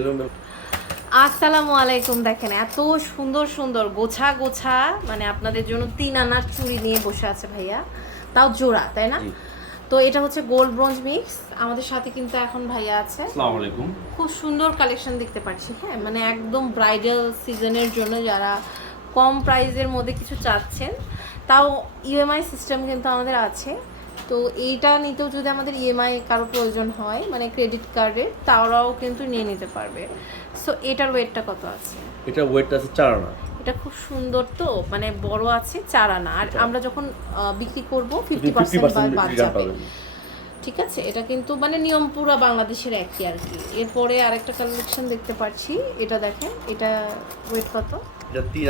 এলোমেলো। আসসালামু আলাইকুম দেখেন এত সুন্দর সুন্দর গোছা গোছা মানে আপনাদের জন্য তিন আনার চুড়ি নিয়ে বসে আছে ভাইয়া। তাও জোড়া তাই না? তো এটা হচ্ছে গোল্ড ব্রোঞ্জ মিক্স আমাদের সাথে কিন্তু এখন ভাইয়া আছে। আসসালামু আলাইকুম। খুব সুন্দর কালেকশন দেখতে পাচ্ছি হ্যাঁ? মানে একদম ব্রাইডাল সিজনের জন্য যারা কম প্রাইসের মধ্যে কিছু চাচ্ছেন তাও ইএমআই সিস্টেম কিন্তু আমাদের আছে। তো এইটা নিতেও যদি আমাদের ইএমআই কারও প্রয়োজন হয় মানে ক্রেডিট কার্ডের তারাও কিন্তু নিয়ে নিতে পারবে। সো এটার ওয়েটটা কত আছে? এটা ওয়েট আছে চার আনা। এটা খুব সুন্দর তো মানে বড় আছে চার আনা। আর আমরা যখন বিক্রি করব ফিফটি পার্সেন্ট বাদ যাবে। ঠিক আছে? এটা কিন্তু মানে নিয়ম পুরো বাংলাদেশের একই আর কি। এরপরে আরেকটা কালেকশন দেখতে পাচ্ছি। এটা দেখেন এটা ওয়েট কত? এটা তিন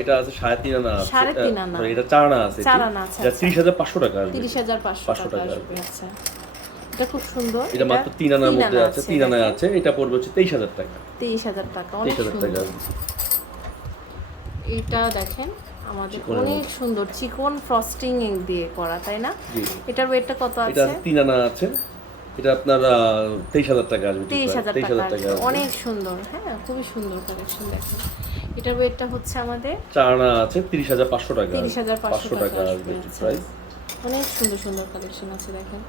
এটা আছে সাড়ে তিন আনা সাড়ে তিন আনা। এটা চার আনা আছে চার আনা আছে, এটা। তিরিশ হাজার পাঁচশো টাকা তিরিশ হাজার পাঁচশো টাকা টাকা আচ্ছা। এটা খুব সুন্দর এটা মাত্র তিন আনার মধ্যে আছে তিন আনায় আছে এটা পড়বে হচ্ছে তেইশ হাজার টাকা। তেইশ হাজার টাকা তেইশ হাজার টাকা। এটা দেখেন আমাদের অনেক সুন্দর চিকন ফ্রস্টিং দিয়ে করা তাই না? এটার ওয়েটটা কত আছে? তিন আনা আছে এটা আপনার তেইশ হাজার টাকা আসবে তেইশ হাজার টাকা হাজার অনেক সুন্দর হ্যাঁ খুবই সুন্দর কালেকশন দেখেন। এটার ওয়েটটা হচ্ছে আমাদের চার আনা আছে তিরিশ হাজার পাঁচশো টাকা তিরিশ হাজার পাঁচশো টাকা আসবে আচ্ছা। প্রাইস অনেক সুন্দর সুন্দর কালেকশন আছে দেখেন।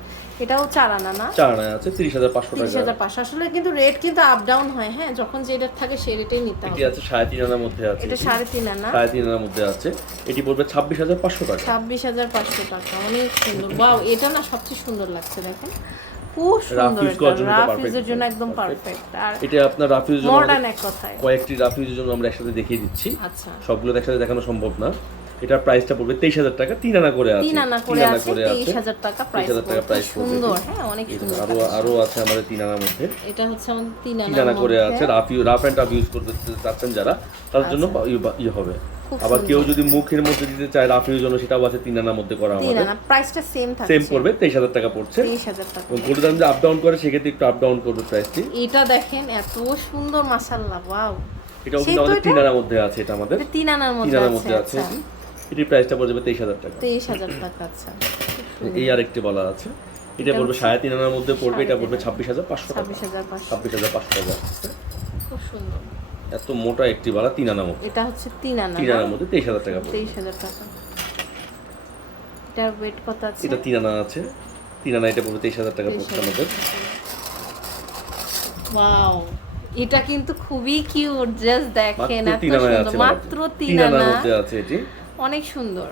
এটাও চার আনা না? চার আনায় আছে তিরিশ হাজার পাঁচশো তিরিশ হাজার পাঁচশো। আসলে কিন্তু রেট কিন্তু আপ ডাউন হয় হ্যাঁ যখন যেটা থাকে সেই রেটেই নিতে এটি হবে। আছে সাড়ে তিন আনার মধ্যে আছে। এটা সাড়ে তিন আনা? সাড়ে তিন আনার মধ্যে আছে। এটি পড়বে ছাব্বিশ হাজার পাঁচশো টাকা। ছাব্বিশ হাজার পাঁচশো টাকা অনেক সুন্দর। ওয়াও এটা না সবচেয়ে সুন্দর লাগছে দেখেন। খুব সুন্দর জন্য রাফ একদম পারফেক্ট আর এটা আপনার রাফিউজ জন্য মডার্ন এক কথায়। কয়েকটি রাফিউজের জন্য আমরা একসাথে দেখিয়ে দিচ্ছি। আচ্ছা। সবগুলো একসাথে দেখানো সম্ভব না। এটার প্রাইসটা পড়বে তেইশ হাজার টাকা তিন আনা করে আছে। তিন আনা করে আছে তেইশ হাজার টাকা প্রাইস 23,000 টাকা পড়বে। সুন্দর হ্যাঁ অনেক সুন্দর আরও আরও আছে আমাদের তিন আনার মধ্যে। এটা হচ্ছে আমাদের তিন আনা করে আছে। Rough rough and tough use করতে চাচ্ছেন যারা তার জন্য ইয়ে হবে আচ্ছা। খুব আবার কেউ যদি মুখের মধ্যে দিতে চায় রাফ ইউজ জন্য সেটাও আছে তিন আনার মধ্যে করা তিন আমাদের। প্রাইসটা সেম থাকছে। সেম পড়বে তেইশ হাজার টাকা পড়ছে। তেইশ হাজার টাকা। গোল্ড দাম যে আপ ডাউন করে সেক্ষেত্রে একটু আপ ডাউন করবে প্রাইসটি এটা দেখেন এত সুন্দর মাশাল্লাহ ওয়াও এটাও সেই কিন্তু আমাদের তিন আনার মধ্যে আছে এটা আমাদের। তিন আনার তিন মধ্যে আনার আছে মধ্যে আছে। আচ্ছা। এটির প্রাইসটা পড়ে যাবে তেইশ হাজার টাকা। তেইশ হাজার টাকা আচ্ছা। এই আরেকটি বলা আছে। এটা পড়বে সাড়ে তিন আনার মধ্যে পড়বে এটা পড়বে ছাব্বিশ হাজার পাঁচশো টাকা। ছাব্বিশ হাজার পাঁচশো। ছাব্বিশ হাজার পাঁচশো টাকা। খুব সুন্দর। এত মোটা একটি বালা তিন আনা মধ্যে এটা হচ্ছে তিন আনা তিন আনার মধ্যে তেইশ হাজার টাকা তেইশ হাজার টাকা। এটার ওয়েট কত আছে? এটা তিন আনা আছে। তিন আনা এটা পড়বে তেইশ হাজার টাকা পড়ছে আমাদের। ওয়াও এটা কিন্তু খুবই কিউট জাস্ট দেখেন এত সুন্দর আছে মাত্র তিন আনার আনা। মধ্যে আছে এটি। অনেক সুন্দর।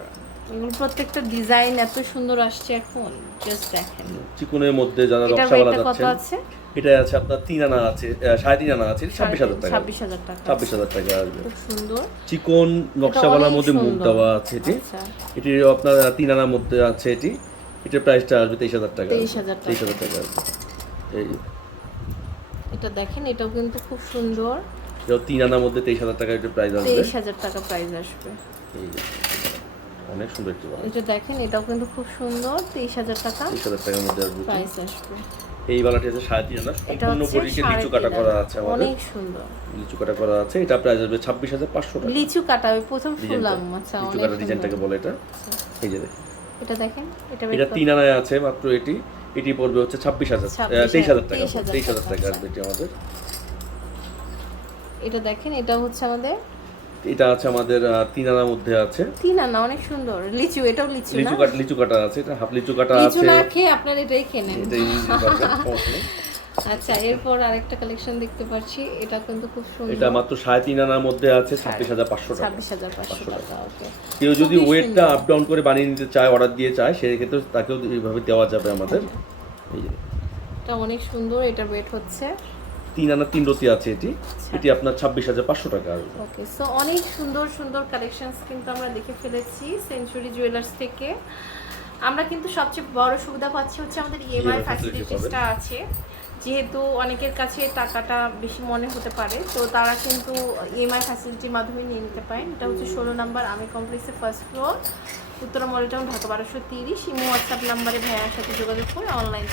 এগুলো প্রত্যেকটা ডিজাইন এত সুন্দর আসছে এখন জাস্ট দেখেন। চিকুনের মধ্যে যারা কত যাচ্ছেন আছে? এটা আছে আপনার তিন আনা আছে সাড়ে তিন আনা আছে ছাব্বিশ হাজার টাকা। ছাব্বিশ হাজার টাকা ছাব্বিশ হাজার টাকা আসবে। সুন্দর। চিকন নকশাওয়ালার মধ্যে মুখ দেওয়া আছে এটি। আচ্ছা। এটি আপনার তিন আনার মধ্যে আছে এটি। এটার প্রাইসটা আসবে তেইশ হাজার টাকা। 23,000 টাকা। তেইশ হাজার টাকা। আসবে। এই এটা দেখেন এটাও কিন্তু খুব সুন্দর। এটাও তিন আনার মধ্যে তেইশ হাজার টাকা এটার প্রাইস আসবে। তেইশ হাজার টাকা প্রাইস আসবে। এই। অনেক সুন্দর একটি বালা এটা দেখেন এটাও কিন্তু খুব সুন্দর তেইশ হাজার টাকা তেইশ হাজার টাকার মধ্যে আসবে প্রাইস আসবে। এই বালাটি আছে সাড়ে তিন আনা সম্পূর্ণ বডিকে লিচু কাটা করা আছে আমাদের। অনেক সুন্দর। লিচু কাটা করা আছে এটা প্রাইস আসবে ছাব্বিশ হাজার পাঁচশো টাকা। লিচু কাটা ওই প্রথম শুনলাম আচ্ছা লিচু কাটা ডিজাইনটাকে বলে এটা। এই যে দেখেন। এটা দেখেন এটা এটা তিন আনায় আছে মাত্র এটি। এটি পড়বে হচ্ছে ছাব্বিশ হাজার 26,000 তেইশ হাজার টাকা 23,000 তেইশ হাজার টাকা টাকা, আসবে এটি আমাদের। এটা দেখেন এটা হচ্ছে আমাদের এটা আছে আমাদের তিন আনার মধ্যে আছে। তিন আনা অনেক সুন্দর। লিচু এটাও লিচু না? লিচু কাটা লিচু কাটা আছে এটা হাফ লিচু কাটা লিচু আছে। না খেয়ে আপনারা এটাই খেয়ে নেন। আচ্ছা এরপর আরেকটা কালেকশন দেখতে পাচ্ছি। এটা কিন্তু খুব সুন্দর। এটা মাত্র সাড়ে তিন আনার মধ্যে আছে ছাব্বিশ হাজার পাঁচশো টাকা। ছাব্বিশ হাজার পাঁচশো টাকা। ওকে কেউ যদি ওয়েটটা আপ ডাউন করে বানিয়ে নিতে চায় অর্ডার দিয়ে চায় সেক্ষেত্রে তাকেও এইভাবে দেওয়া যাবে আমাদের। এই যে এটা অনেক সুন্দর এটা ওয়েট হচ্ছে। তিন আনা তিন রতি আছে এটি। এটি আপনার ছাব্বিশ হাজার পাঁচশো টাকা আসবে। ওকে সো অনেক সুন্দর সুন্দর কালেকশনস কিন্তু আমরা দেখে ফেলেছি সেঞ্চুরি জুয়েলার্স থেকে। আমরা কিন্তু সবচেয়ে বড় সুবিধা পাচ্ছি হচ্ছে আমাদের ইএমআই ফ্যাসিলিটিসটা আছে। যেহেতু অনেকের কাছে টাকাটা বেশি মনে হতে পারে তো তারা কিন্তু ইএমআই ফ্যাসিলিটির মাধ্যমে নিয়ে নিতে পারেন। এটা হচ্ছে ষোলো নাম্বার আমি কমপ্লেক্সের first floor Uttara model town Dhaka বারোশো তিরিশ। ইমো হোয়াটসঅ্যাপ নাম্বারে ভাইয়ার সাথে যোগাযোগ করে অনলাইন